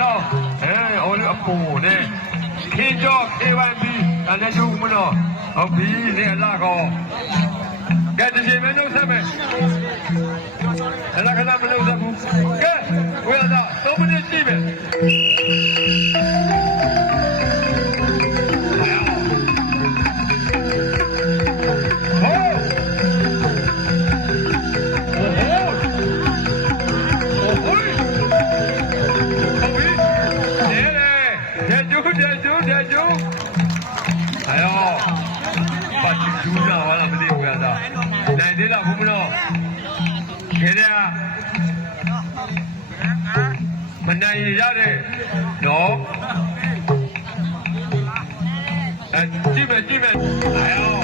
တော့ဟိုလိုအပူနဲ့ခင်းကြောခေဝိုင်းပြီးဒါနဲ့ကျုပ်မလို့ဟုတ်ပြီနေလာကောကဲတချင်မလို့ဆက်မယ်ခဏမလို့ဆက်ဘူးကဲဝေလာ3မိနစ်ကြည့်မယ်ဒီလောက်ဘူးမလို့ခေတ္တမနိုင်ရတဲ့နော်ကြည့်မယ်အားရော